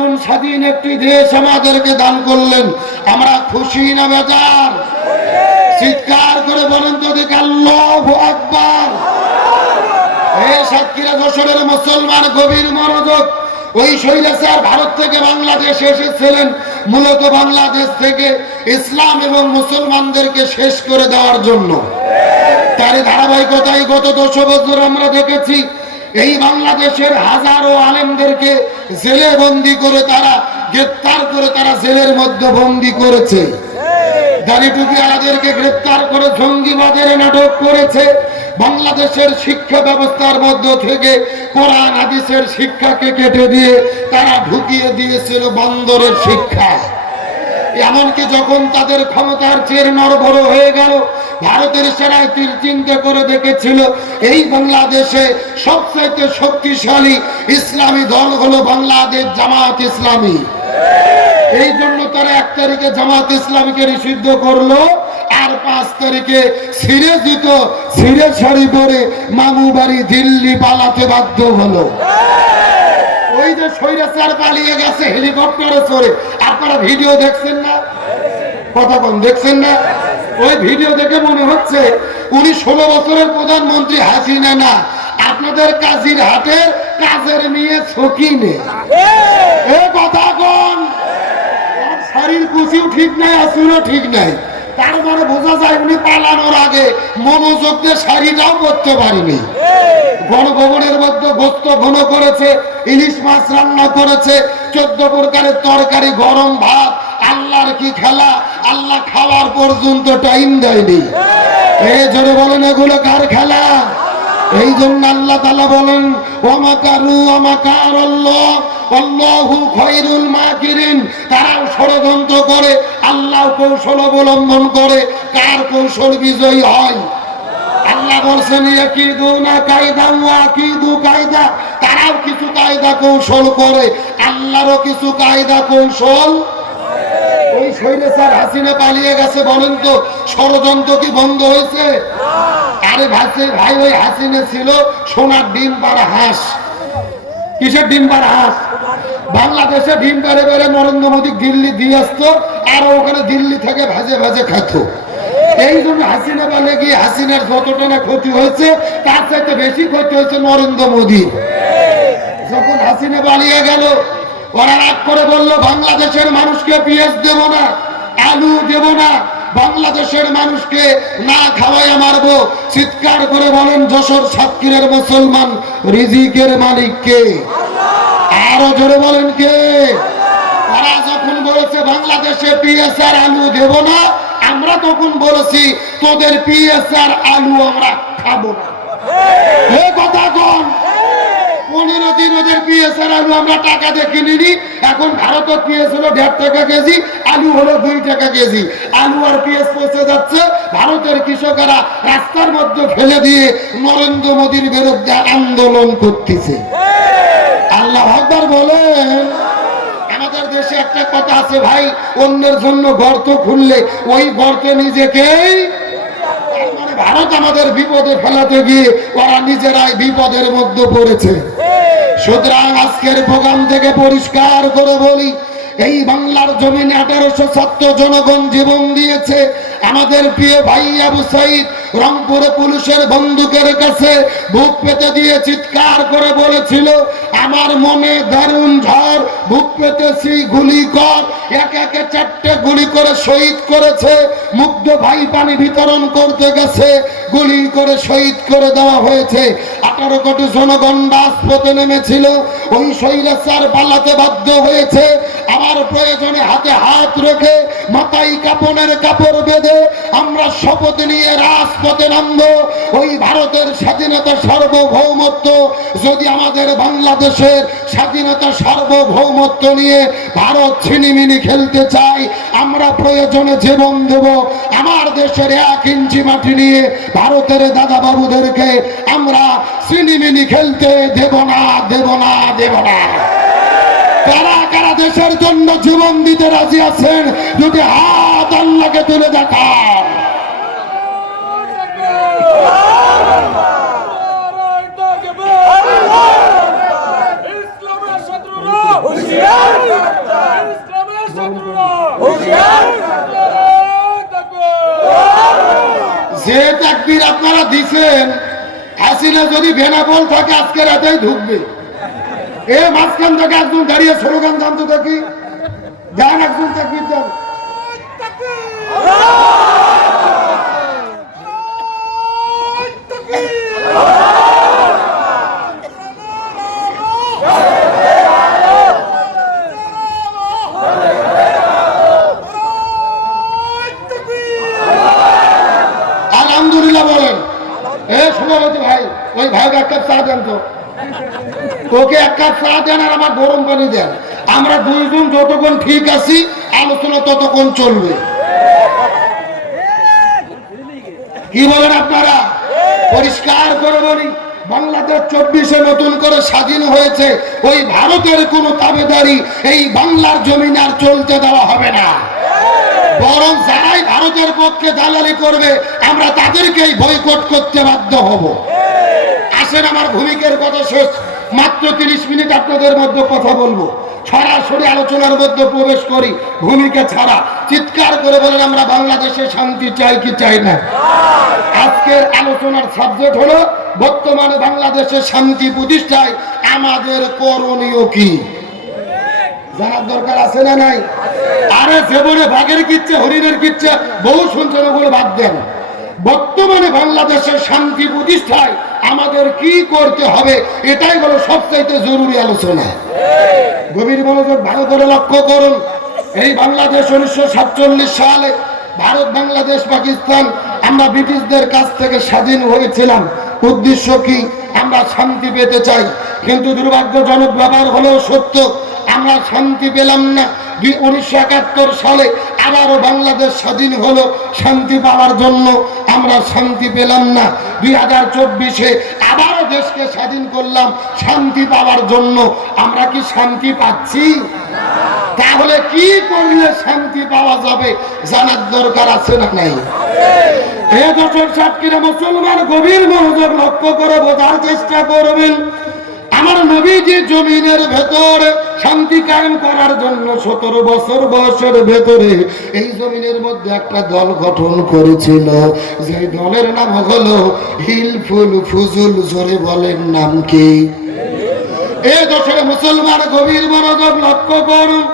নতুন স্বাধীন একটি দেশ আমাদেরকে দান করলেন। আমরা খুশি না বেজার? চিৎকার করে বলেন তো দেখ আল্লাহ আকবার। মুসলমান গভীর মনোযোগ। ওই শৈলাচার ভারত থেকে বাংলাদেশে এসেছিলেন। মূলত বাংলাদেশ থেকে ইসলাম এবং মুসলমানদেরকে শেষ করে দেওয়ার জন্য। তার ধারাবাহিকতায় গত দশ বছর আমরা দেখেছি এই বাংলাদেশের হাজারো আলেমদেরকে জেলে বন্দি করে তারা, গ্রেপ্তার করে তারা জেলের মধ্যে বন্দি করেছে। গ্রেপ্তার করে জঙ্গিবাদের নাটক করেছে। বাংলাদেশের শিক্ষা ব্যবস্থার মধ্য থেকে কোরআন, হাদিসের শিক্ষাকে কেটে দিয়ে তারা ঢুকিয়ে দিয়েছিল বন্দরের শিক্ষা। এমনকি যখন তাদের ক্ষমতার চের নরবর হয়ে গেল ভারতের সেনায় তীর চিন্তা করে দেখেছিল। এই বাংলাদেশে সবচাইতে শক্তিশালী ইসলামী দল হলো বাংলাদেশ জামাত ইসলামী। এই জন্য তারা এক তারিখে জামাত ইসলামীকে নিষিদ্ধ করল আর পাঁচ তারিখে ছিঁড়ে দিত ছিঁড়ে শাড়ি পরে মামু বাড়ি দিল্লি পালাতে বাধ্য হলো। ওই যে সৈরাচার পালিয়ে গেছে, হেলিকপ্টারে চড়ে। আপনারা ভিডিও দেখছেন না? কথা কম দেখছেন না? ওই ভিডিও দেখে মনে হচ্ছে উনি ষোলো বছরের প্রধানমন্ত্রী হাসিনা না। আপনাদের কাজীর হাটের কাজের মেয়ে ছকিনে এ কথা কোন? শাড়ির কুচিও ঠিক নাই আসুরও ঠিক নাই। তারপরে বোঝা যায় উনি পালানোর আগে মনোযোগ দিয়ে শাড়িটাও করতে পারেনি। গণভবনের মধ্যে গোস্ত ঘন করেছে, ইলিশ মাছ রান্না করেছে, চোদ্দ প্রকারের তরকারি, গরম ভাত, আল্লাহর কি খেলা আল্লাহ খাওয়ার পর্যন্ত টাইম দেয়নি। এ জোরে বলেন, এগুলো কার খেলা? এই জন্য আল্লাহ তালা বলেন করে কৌশল অবলম্বন করে, কার কৌশল বিজয়ী হয়? আল্লাহ কায়দা। তারাও কিছু কায়দা কৌশল করে, আল্লাহরও কিছু কায়দা কৌশল ওই শৈলেচার হাসিনা পালিয়ে গেছে বলেন তো, ষড়যন্ত্র কি বন্ধ হয়েছে? আরে ভাসে ভাই ওই হাসিনা ছিল সোনার ডিম পাড়া হাঁস। কিসের ডিম পাড়া হাঁস? বাংলাদেশে ডিম পেরে পেরে নরেন্দ্র মোদী দিল্লি দিয়ে আসতো, আর ওখানে দিল্লি থেকে ভাজে ভাজে খেত। এই জন্য হাসিনা বলে গিয়ে হাসিনার যতটা না ক্ষতি হয়েছে, তার চাইতে বেশি ক্ষতি হয়েছে নরেন্দ্র মোদী যখন হাসিনা পালিয়ে গেল ওরা রাগ করে বলল, বাংলাদেশের মানুষকে পিএস দেব না, আলু দেব না, বাংলাদেশের মানুষকে না খাওয়াইয়া মারবো। চিৎকার করে বলেন, যশোর সাতক্ষীরের মুসলমান রিজিকের মালিক কে? আরও জোরে বলেন কে? তারা যখন বলেছে, বাংলাদেশে পিএস আর আলু দেব না, আমরা তখন বলেছি, তোদের পিএস আর আলু আমরা খাব না। কথা কোন? পনেরো দিন ওদের পিএসআর আলু আমরা টাকা দিয়ে কিনিনি। এখন ভারতের পিএস হলো দেড় টাকা কেজি, আলু হলো দুই টাকা কেজি। আলু আর পিএস পৌঁছে যাচ্ছে। ভারতের কৃষকেরা রাস্তার মধ্যে ফেলে দিয়ে নরেন্দ্র মোদীর বিরুদ্ধে আন্দোলন করতেছে। আল্লাহ আকবার বলেন, আমাদের দেশে একটা কথা আছে ভাই, অন্যের জন্য গর্ত খুললে ওই গর্তে নিজেকেই ভারত আমাদের বিপদে ফেলাতে গিয়ে ওরা নিজেরাই বিপদের মধ্যে পড়েছে। সুতরাং আজকের প্রোগ্রাম থেকে পরিষ্কার করে বলি, এই বাংলার জমিনে আঠারোশো ছাত্র জনগণ জীবন দিয়েছে। আমাদের প্রিয় ভাই আবু সাইদ রংপুরে পুলিশের বন্দুকের কাছে বুক পেতে দিয়ে চিৎকার করে বলেছিল, আমার মনে দারুণ ঝড়, বুক পেতেছি, গুলি কর। এক একে চারটে গুলি করে শহীদ করেছে, মুগ্ধ ভাই পানি বিতরণ করতে গেছে, গুলি করে শহীদ করে দেওয়া হয়েছে। আঠারো কোটি জনগণ রাজপথে নেমেছিল, ওই শৈলাচার পালাতে বাধ্য হয়েছে। আবার প্রয়োজনে হাতে হাত রেখে মাথায় কাপড়ের কাপড় বেঁধে আমরা শপথ নিয়ে রাজপথে নামবো, ওই ভারতের স্বাধীনতা সার্বভৌমত্ব, যদি আমাদের বাংলাদেশের স্বাধীনতা সার্বভৌমত্ব নিয়ে ভারত ছিনিমিনি খেলতে চাই আমরা প্রয়োজনে জীবন দেব। আমার দেশের এক ইঞ্চি মাটি নিয়ে ভারতের দাদা বাবুদেরকে আমরা ছিনিমিনি খেলতে দেব না দেব না দেব না। কারা কারা দেশের জন্য জীবন দিতে রাজি আছেন যদি হাত আল্লাহকে তুলে দেখান যে তাকবীর আপনারা দিছেন, হাসিনা যদি ভেনাবল থাকে, আজকে রাতেই ঢুকবে। এ মাঝখান থেকে একজন দাঁড়িয়ে স্লোগান জানতো দেখি যান একজন তাকবীর যান আলহামদুলিল্লাহ বলেন এ সভাপতি ভাই ওই ভাইকে এক কাপ চা দেন তো ওকে এক কাপ চা দেন আর আমার গরম পানি দেন। আমরা দুইজন যতক্ষণ ঠিক আছি, আলোচনা ততক্ষণ চলবে। কি বলেন আপনারা? পরিষ্কার করে বলি, বাংলাদেশ চব্বিশে নতুন করে স্বাধীন হয়েছে। ওই ভারতের কোন তাবেদারি এই বাংলার জমিন আর চলতে দেওয়া হবে না। বরং যারাই ভারতের পক্ষে দালালি করবে, আমরা তাদেরকেই বয়কট করতে বাধ্য হব। আসেন, আমার ভূমিকের কথা শেষ। মাত্র তিরিশ মিনিট আপনাদের মধ্যে কথা বলব। সরাসরি আলোচনার মধ্যে প্রবেশ করি, ভূমিকা ছাড়া। চিৎকার করে বলেন, আমরা বাংলাদেশে শান্তি চাই কি চাই না? আজকের আলোচনার সাবজেক্ট হলো, বর্তমানে বাংলাদেশে শান্তি প্রতিষ্ঠায় আমাদের করণীয় কি? জানার দরকার আছে না নাই? আরে জীবনে বাঘের কিচ্ছে, হরিণের কিচ্ছে বহু শুনছেন ওগুলো বাদ দেন। বর্তমানে বাংলাদেশের শান্তি প্রতিষ্ঠায় আমাদের কি করতে হবে, এটাই হলো সবচাইতে জরুরি আলোচনা। গভীর মনোযোগ ভালো লক্ষ্য করুন। এই বাংলাদেশ উনিশশো সাতচল্লিশ সালে ভারত, বাংলাদেশ, পাকিস্তান, আমরা ব্রিটিশদের কাছ থেকে স্বাধীন হয়েছিলাম। উদ্দেশ্য কি? আমরা শান্তি পেতে চাই। কিন্তু দুর্ভাগ্যজনক ব্যাপার হলেও সত্য, আমরা শান্তি পেলাম না। উনিশশো একাত্তর সালে আবারও বাংলাদেশ স্বাধীন হলো শান্তি পাওয়ার জন্য। আমরা শান্তি পেলাম না। দুই হাজার চব্বিশে আবারও দেশকে স্বাধীন করলাম, শান্তি পাওয়ার জন্য। আমরা কি শান্তি পাচ্ছি? তাহলে কি করলে শান্তি পাওয়া যাবে জানার দরকার আছে না নাই? এ দশর সাতক্ষীরা মুসলমান গভীর মনোযোগ লক্ষ্য করে বোঝার চেষ্টা করবেন। আমার নবীজি জমিনের ভেতরে শান্তি কায়েম করার জন্য সতেরো বছর বয়সের ভেতরে এই জমিনের মধ্যে একটা দল গঠন করেছিল। যে দলের নাম হলো হিলফুল ফুজুল, জোরে বলেন নাম কি? এ দশরে মুসলমান গভীর মনোযোগ লক্ষ্য করুন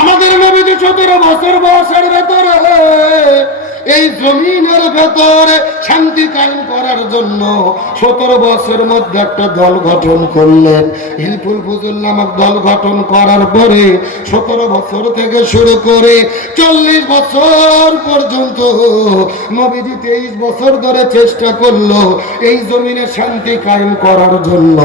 আমাদের নবীজি সতেরো বছর বয়সের ভেতরে এই জমিনের ভেতরে শান্তি কায়েম করার জন্য সতেরো বছরের মধ্যে একটা দল গঠন করলেন। হিলফুল ফুজুল নামক দল গঠন করার পরে সতেরো বছর থেকে শুরু করে চল্লিশ বছর পর্যন্ত নবীজি তেইশ বছর ধরে চেষ্টা করল এই জমিনে শান্তি কায়েম করার জন্য।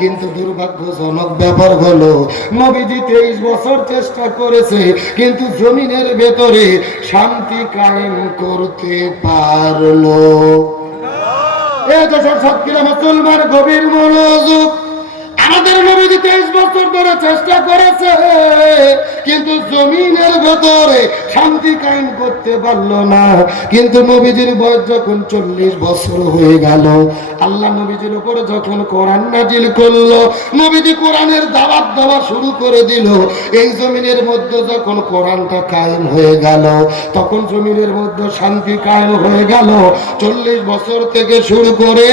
কিন্তু দুর্ভাগ্যজনক ব্যাপার হলো, নবীজি তেইশ বছর চেষ্টা করেছে, কিন্তু জমিনের ভেতরে শান্তি কায়েম করতে পারল। মুসলমান গভীর মনোযোগ। আমাদের নবীজি তেইশ বছর ধরে চেষ্টা করেছে। কিন্তু জমিনের ভেতরে শান্তি কায়েম করতে পারল না। কিন্তু নবীজির বয়স যখন চল্লিশ বছর হয়ে গেল, আল্লাহ নবীজির উপরে যখন কোরআন নাজিল করল, নবীজি কোরআনের দাওয়াত দেওয়া শুরু করে দিল। এই জমিনের মধ্যে যখন কোরআনটা কায়েম হয়ে গেল, তখন জমিনের মধ্যে শান্তি কায়েম হয়ে গেল। চল্লিশ বছর থেকে শুরু করে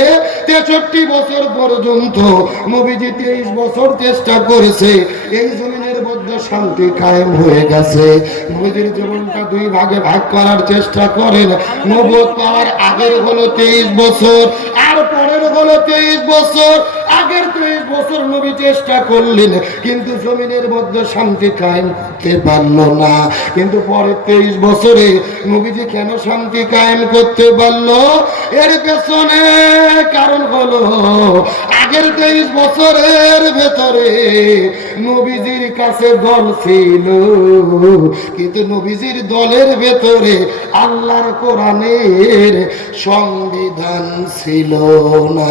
তেষট্টি বছর পর্যন্ত নবীজি তেইশ বছর চেষ্টা করেছে, এই জমিনের মধ্যে শান্তি কায়েম হয়ে গেছে। নবীজির জীবনটা দুই ভাগে ভাগ করার চেষ্টা করেন। নবদ পাওয়ার আগের হলো তেইশ বছর, আর পরের হলো তেইশ বছর, আগের তেইশ বছর নবী চেষ্টা করলেন, কিন্তু জমিনের মধ্যে শান্তি পারল না। কিন্তু তেইশ বছরে নবীজি কেন শান্তি কায়েম করতে পারল? এর পেছনে কারণ হলো, আগের তেইশ বছরের ভেতরে নবীজির কাছে দল ছিল। কিন্তু নবীজির দলের ভেতরে আল্লাহর কোরআনের সংবিধান ছিল না।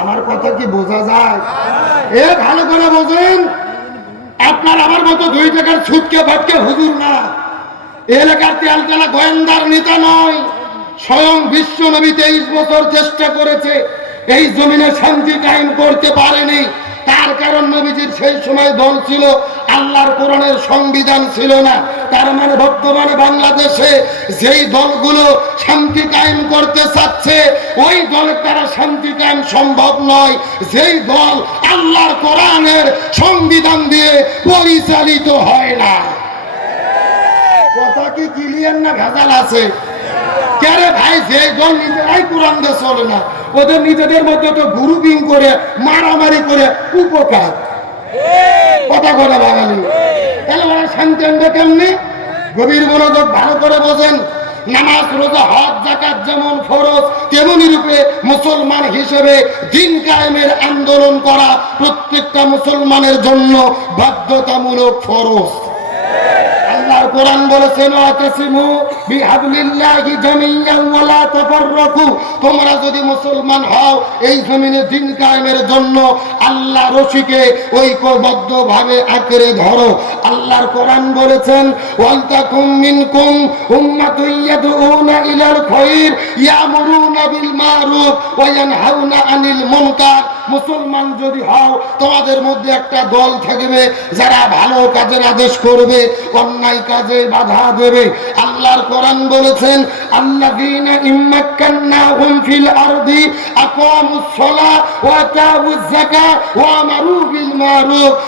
আমার কথা কি বোঝা যায়? এ, ভালো করে বোঝেন। আপনার আমার মতো দুই টাকার ছুটকে ভাটকে হুজুর না। এলাকার তেল তেলা গোয়েন্দার নেতা নয়। স্বয়ং বিশ্ব নবী তেইশ বছর চেষ্টা করেছে, এই জমিনে শান্তি কায়েম করতে পারেনি। তার কারণ নবীজির সেই সময় দল ছিল, আল্লাহর কোরআনের সংবিধান ছিল না। তার মানে বর্তমানে বাংলাদেশে যেই দলগুলো শান্তি কায়েম করতে চাচ্ছে, ওই দলের তারা শান্তি কায়েম সম্ভব নয়। যেই দল আল্লাহর কোরআনের সংবিধান দিয়ে পরিচালিত হয় না। কথা কি ক্লিয়ার না ভেজাল আছে? কেরে ভাই যে দল নিজেরাই কোরআন দিয়ে চলে না। ওদের নিজেদের মধ্যে তো গ্রুপিং করে মারামারি করে উপকার কথা করে বাঙালি। তাহলে ওরা শান্তি আনবে কেমনি? গভীর মনোযোগ ভালো করে বোঝেন। নামাজ রোজা হজ জাকাত যেমন ফরজ তেমনি রূপে মুসলমান হিসেবে দিন কায়েমের আন্দোলন করা প্রত্যেকটা মুসলমানের জন্য বাধ্যতামূলক ফরজ। আল্লাহর কোরআন বলেছেন ওয়াতাসিমু তোমরা যদি মুসলমান হও, এই জমিনে দিন কায়েমের জন্য আল্লাহ রশিকে ঐক্যবদ্ধভাবে আঁকড়ে ধরো। আল্লাহর কোরআন বলেছেন মিনকুম উম্মাতুন ইয়াদউনা ইলাল খায়র, ইয়ামুরুনা বিল মারুফ ওয়া ইয়ানহাউনা আনিল মুনকার। মুসলমান যদি হও, তোমাদের মধ্যে একটা দল থাকবে যারা ভালো কাজের আদেশ করবে, অন্যায় কাজে বাধা দেবে। আল্লাহর কোরআন বলেছেন, আল্লাযীনা ফিল আরদি ওয়া ওয়া বিল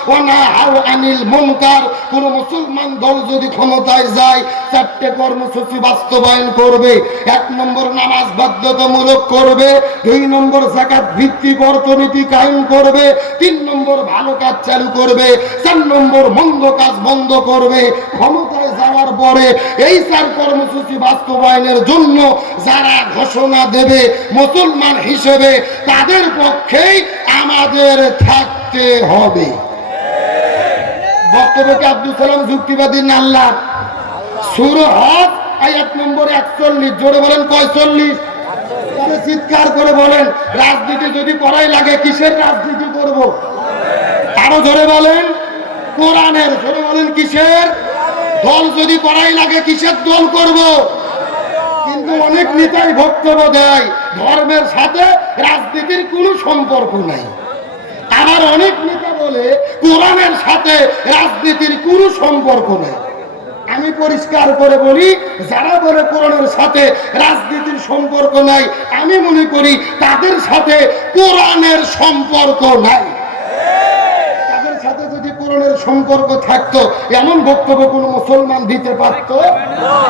ওয়া নাহাউ আনিল মুনকার। কোন মুসলমান দল যদি ক্ষমতায় যায় কর্মসূচি বাস্তবায়ন করবে, এক নম্বর নামাজ বাধ্যতামূলক করবে, দুই নম্বর জাকাত ভিত্তিক অর্থনীতি কায়েম করবে, তিন নম্বর ভালো কাজ চালু করবে, চার নম্বর মন্দ কাজ বন্ধ করবে, ক্ষমতায় পরে এই চার কর্মসূচি বাস্তবায়নের জন্য যারা ঘোষণা দেবে মুসলমান হিসেবে, তাদের পক্ষেই আমাদের থাকতে হবে। বক্তব্যকে আব্দুল সালাম যুক্তিবাদী না আল্লাহ? সুর হক, আয়াত নম্বর একচল্লিশ। জোরে বলেন, কয়চল্লিশ? চিৎকার করে বলেন, রাজনীতি যদি করাই লাগে, কিসের রাজনীতি করব? আরও জোরে বলেন, কোরআনের, জোরে বলেন, কিসের? দল যদি করাই লাগে, কিসের দল করব? কিন্তু অনেক নেতাই বক্তব্য দেয়, ধর্মের সাথে রাজনীতির কোনো সম্পর্ক নাই। আবার অনেক নেতা বলে, কোরআনের সাথে রাজনীতির কোনো সম্পর্ক নেই। আমি পরিষ্কার করে বলি, যারা বলে কোরআনের সাথে রাজনীতির সম্পর্ক নাই, আমি মনে করি তাদের সাথে কোরআনের সম্পর্ক নাই। কোরআনের সম্পর্ক থাকতো, এমন বক্তব্য কোন মুসলমান দিতে পারতো?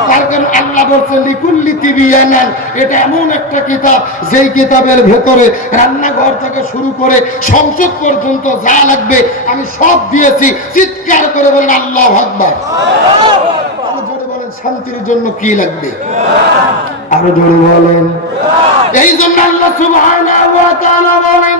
তার কারণ আল্লাহ বলছেন, লিকুল্লি তিবিয়ানান এটা এমন একটা কিতাব, যেই কিতাবের ভেতরে রান্নাঘর থেকে শুরু করে সংসদ পর্যন্ত যা লাগবে আমি সব দিয়েছি। চিৎকার করে বলেন, আল্লাহ আকবার শান্তির জন্য কি লাগবে? আরও জোরে বলেন, এই জন্য আল্লাহ সুবহানাহু ওয়া তাআলা বলেন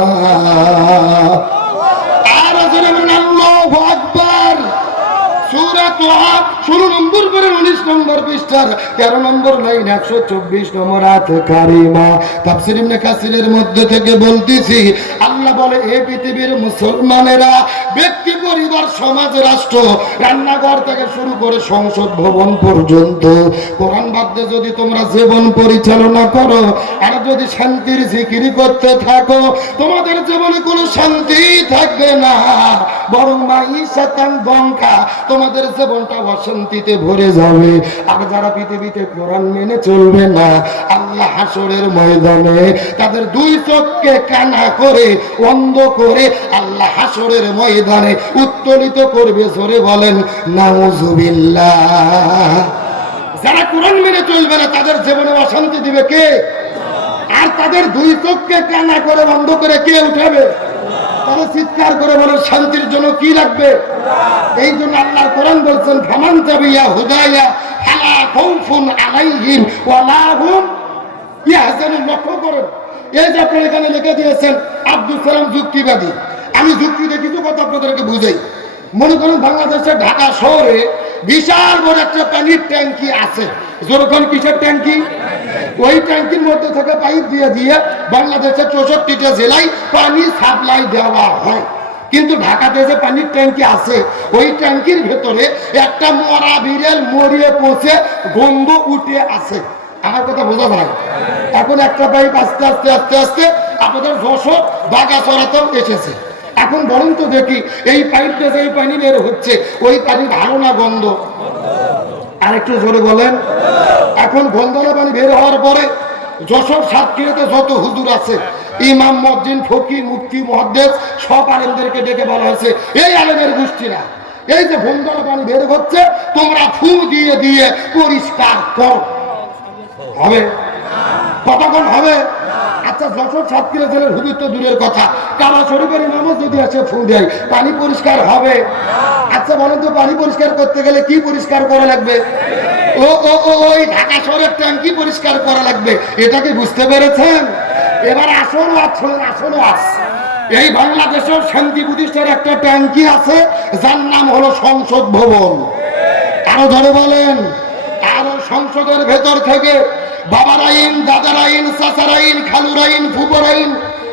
তেরো নম্বর লাইন, একশো চব্বিশ নম্বর আত কারিমা। তাফসির ইবনে কাসিরের মধ্যে থেকে বলতেছি, আল্লাহ বলে, এ পৃথিবীর মুসলমানেরা ব্যক্তি পরিবার, সমাজ, রাষ্ট্র রান্নাঘর থেকে শুরু করে সংসদ ভবন পর্যন্ত। কোরআন বাদ্যে যদি তোমরা জীবন পরিচালনা করো, আর যদি শান্তির জিকিরি করতে থাকো, তোমাদের জীবনে কোনো শান্তি থাকবে না। বরং মা ঈশাতান দঙ্কা তোমাদের জীবনটা অশান্তিতে ভরে যাবে। আর যারা পৃথিবীতে কোরআন মেনে চলবে না, আল্লাহ হাসরের ময়দানে তাদের দুই চোখকে কানা করে, অন্ধ করে আল্লাহ হাসরের ময়দানে উত্তোলিত করবে, জোরে বলেন, নাউজুবিল্লাহ। যারা কোরআন মেনে চলবে না, তাদের জীবনে অশান্তি দিবে কে? আর তাদের দুই চোখকে কানা করে, বন্ধ করে কে উঠাবে? চিৎকার করে শান্তির জন্য কি লাগবে? এই জন্য আল্লাহ কোরআন বলছেন, ফামান তাবিয়া হুদায়া ফালা খাউফুন আলাইহিম ওয়ালা হুম ইয়াহজানুন। লক্ষ্য করেন, এই যে এখানে লিখে দিয়েছেন আব্দুল সালাম যুক্তিবাদী। আমি যুক্তিতে কিছু কথা আপনাদেরকে বুঝাই। মনে করেন বাংলাদেশের ঢাকা শহরে বিশাল বড় একটা পানির ট্যাঙ্কি আছে। যেরকম কিসের ট্যাঙ্কি? ওই ট্যাঙ্কির মধ্যে থেকে পাইপ দিয়ে দিয়ে বাংলাদেশের চৌষট্টিটা জেলায় পানি সাপ্লাই দেওয়া হয়। কিন্তু ঢাকাতে যে পানির ট্যাঙ্কি আছে, ওই ট্যাঙ্কির ভেতরে একটা মরা বিড়েল মরিয়ে পচে গন্ধ উঠে আছে। আমার কথা বোঝা যায়? এখন একটা পাইপ আস্তে আস্তে আস্তে আস্তে আপনাদের যশোর বাগাছড়াতেও এসেছে। এখন বলুন তো দেখি, এই পাইপটা যে পানি বের হচ্ছে, ওই পানি ভালো না গন্ধ? আর একটু জোরে বলেন। এখন গন্ধলা পানি বের হওয়ার পরে যশোর সাতক্ষীরাতে যত হুজুর আছে, ইমাম, মসজিদ, ফকির, মুফতি মহাদ্দেশ সব আলেমদেরকে ডেকে বলা হয়েছে, এই আলেমের গোষ্ঠীরা এই যে ভঙ্গলা পানি বের হচ্ছে, তোমরা ফু দিয়ে দিয়ে পরিষ্কার করো। হবে? কতক্ষণ হবে? আচ্ছা জেলার তো দূরের কথা শরীফের যদি আসে ফু দেয়, পানি পরিষ্কার হবে। আচ্ছা বলেন তো, পানি পরিষ্কার করতে গেলে কি পরিষ্কার করা লাগবে? ও ও ওই ঢাকা শহরের ট্যাঙ্কি পরিষ্কার করা লাগবে। এটা কি বুঝতে পেরেছেন? এবার আসল শোনেন আসল ওয়াজ এই বাংলাদেশের শান্তি প্রতিষ্ঠার একটা ট্যাঙ্কি আছে, যার নাম হলো সংসদ ভবন। আরও ধরে বলেন, আরও সংসদের ভেতর থেকে বাবার আইন দাদার আইন চাচার আইন খালুর আইন ফুবর আইন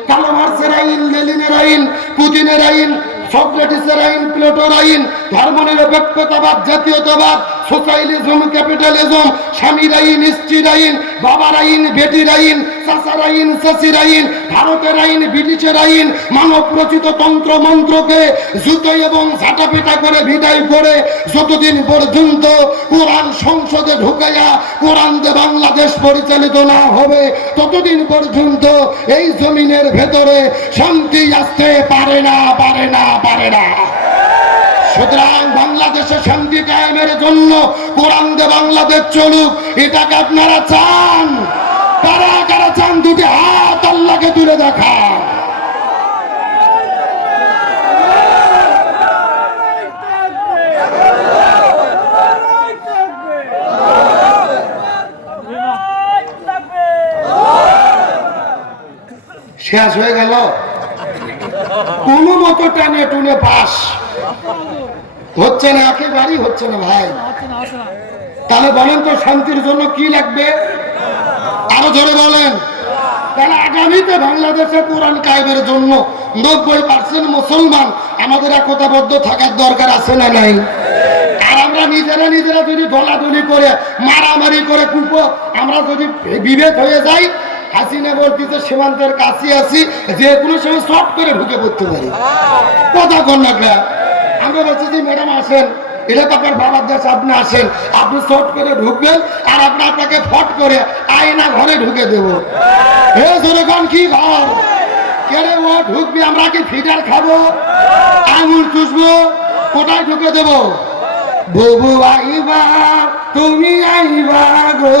কালো আইন লেলিনের আইন পুতিনের আইন সক্রেটিসের আইন প্লেটোর আইন ধর্মনিরপেক্ষতাবাদ জাতীয়তাবাদ সোশ্যালিজম ক্যাপিটালিজম, স্বামীর আইন, স্ত্রীর আইন, বাবার আইন, বেটির আইন, চাচার আইন চাষির আইন, ভারতের আইন, ব্রিটিশের আইন, মানব রচিত তন্ত্র মন্ত্রকে জুতো এবং ঝাঁটাপিটা করে বিদায় করে যতদিন পর্যন্ত কোরআন সংসদে ঢুকাইয়া কোরআন যে বাংলাদেশ পরিচালিত না হবে, ততদিন পর্যন্ত এই জমিনের ভেতরে শান্তি আসতে পারে না পারে না পারে না। সুতরাং বাংলাদেশে শান্তি কায়েমের জন্য কোরআন দে বাংলাদেশ চলুক, এটাকে আপনারা চান। কারা কারা চান? দুটি হাত আল্লাহকে তুলে দেখা শেষ হয়ে গেল। কোনো মতো টানে টুনে পাস। হচ্ছে না একেবারেই হচ্ছে না ভাই। তাহলে বলেন তো, শান্তির জন্য কি লাগবে? আরও জোরে বলেন। তাহলে আগামীতে বাংলাদেশে কোরআন কায়েমের জন্য নব্বই পার্সেন্ট মুসলমান আমাদের একতাবদ্ধ থাকার দরকার আছে না নাই? আর আমরা নিজেরা নিজেরা যদি দলাদলি করে, মারামারি করে কুপো, আমরা যদি বিভেদ হয়ে যাই, হাসিনা বলতেছে, সীমান্তের কাছে আছি, যে কোনো সময় সব করে ঢুকে পড়তে পারি। কথা কন আমরা বলছি যে ম্যাডাম, আসেন। এটা তো আপনার বাবার দেশ, আপনি আসেন। আপনি শর্ট করে ঢুকবেন আর আমরা আপনাকে ফট করে আয়না ঘরে ঢুকে দেব। হে জোরেগণ কি ঘর কেরে ও ঢুকবি? আমরা কি ফিটার খাব? আঙুল চুষবো? কোথায় ঢুকে দেব? বুবু আইবা তুমি আইবা গো।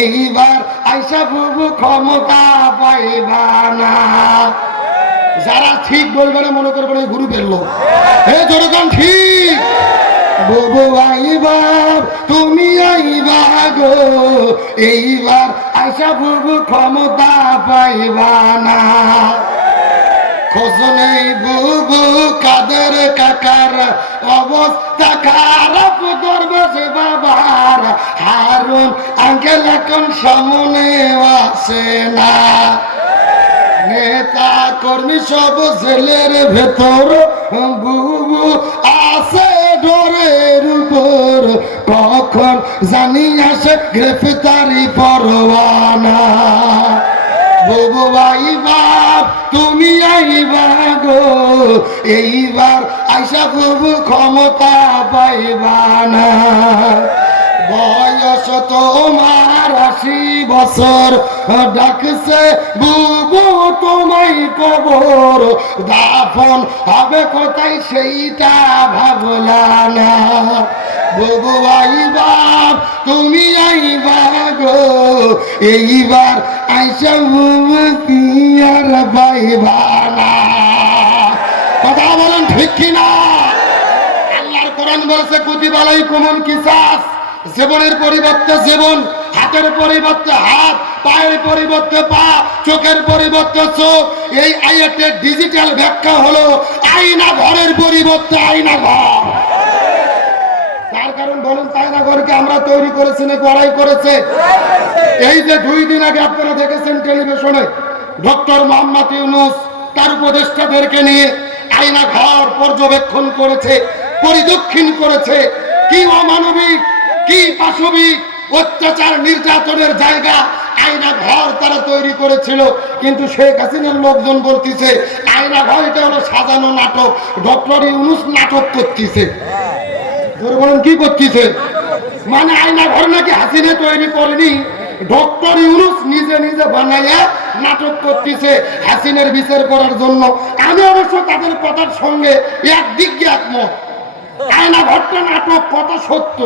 এইবার আইসা বুবু ক্ষমতা পাইবা না। যারা ঠিক বলবে না মনে করবে না গুরু ফেলল হে জোরকান ঠিক। বুবু আইবার, তুমি আইবা গো। এইবার আইসা বুবু ক্ষমতা পাইবা না। খোঁজ নেই বুবু কাদের কাকার অবস্থা খারাপ, দরবাজে বাবার হারুন আঙ্কেল এখন সামনে আসে না। নেতা কর্মী সব জেলের ভেতর বুবু আছে ডোরের উপর। কখন জানি আসে গ্রেফতারি পরোয়ানা। বুবু আইবার তুমি আইবা গো এইবার আইসা বুবু ক্ষমতা পাইবা না। বয়স তোমার আশি বছর। ডাকছে, বুবু, তোমায় কবর। দাফন হবে কোথায় সেইটা ভাবলা না। বুবু, আইবার, তুমি আইবা গো। এইবার আইসা বুবু আর পাইবা না। কথা বলেন ঠিক কিনা? আল্লাহর কোরআন বলেছে, কুতিবালাই কুমন কিসাস। জীবনের পরিবর্তে জীবন, হাতের পরিবর্তে হাত, পায়ের পরিবর্তে পা, চোখের পরিবর্তে চোখ। এই আয়াতের ডিজিটাল ব্যাখ্যা হলো আয়না ঘরের পরিবর্তে আয়না ঘর করেছি এই যে দুই দিন দেখেছেন টেলিভিশনে তার নিয়ে আয়না ঘর পর্যবেক্ষণ করেছে, পরিদক্ষিণ করেছে। কি অমানবিক? কি পাশবিক? অত্যাচার নির্যাতনের জায়গা। আয়না ঘর তারা তৈরি করেছিল, কিন্তু শেখ হাসিনার লোকজন বলতেছে, আয়না ঘর এটা হলো সাজানো নাটক, ডক্টর ইউনুস নাটক করতেছে। বলেন, কি করতেছে? মানে আয়না ঘর নাকি হাসিনা তৈরি করেনি? ডক্টর ইউনুস নিজে নিজে বানাইয়া নাটক করতেছে হাসিনের বিচার করার জন্য। আমি অবশ্য তাদের কথার সঙ্গে একদিক একমত। আয়না ঘরটা নাটক, কথা সত্য।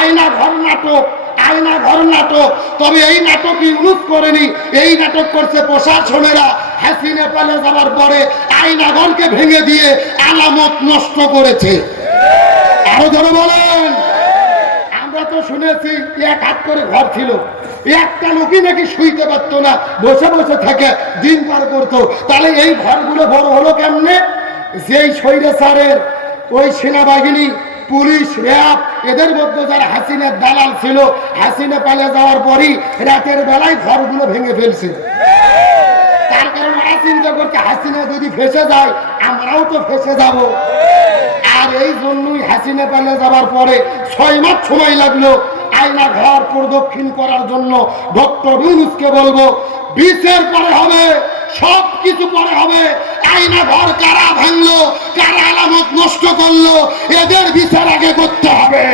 আয়না ঘর নাটক, আয়না ঘর নাটক। তবে এই নাটক ইউনুস করেনি, এই নাটক করছে প্রশাসনেরা হাসিনা পালে যাওয়ার পরে আয়না ঘরকে ভেঙে দিয়ে আলামত নষ্ট করেছে। আরও ধরে বলেন। আমরা তো শুনেছি, এক হাত করে ঘর ছিল। একটা লোকই নাকি শুইতে পারতো না, বসে বসে থাকে, দিন পার করতো। তাহলে এই ঘরগুলো বড় হলো কেমনে? যেই স্বৈরাচারের ওই সেনাবাহিনী পুলিশ, র্যাব, এদের মধ্যে যারা হাসিনের দালাল ছিল, হাসিনে পালে যাওয়ার পরই রাতের বেলায় ঘরগুলো ভেঙে ফেলছে। তার কারণ ওরা চিন্তা করতে হাসিনা যদি ফেসে যায়, আমরাও তো ফেসে যাব। আর এই জন্যই হাসিনে পালে যাওয়ার পরে ছয় মাস সময় লাগল আয়না ঘর প্রদক্ষিণ করার জন্য। ডক্টর ইউনুসকে বলব, বিচার পরে হবে। সব কিছু পরে হবে। আইনা ঘর কারা ভাঙলো, কারা আলামত নষ্ট করল, এদের বিচার আগে করতে হবে।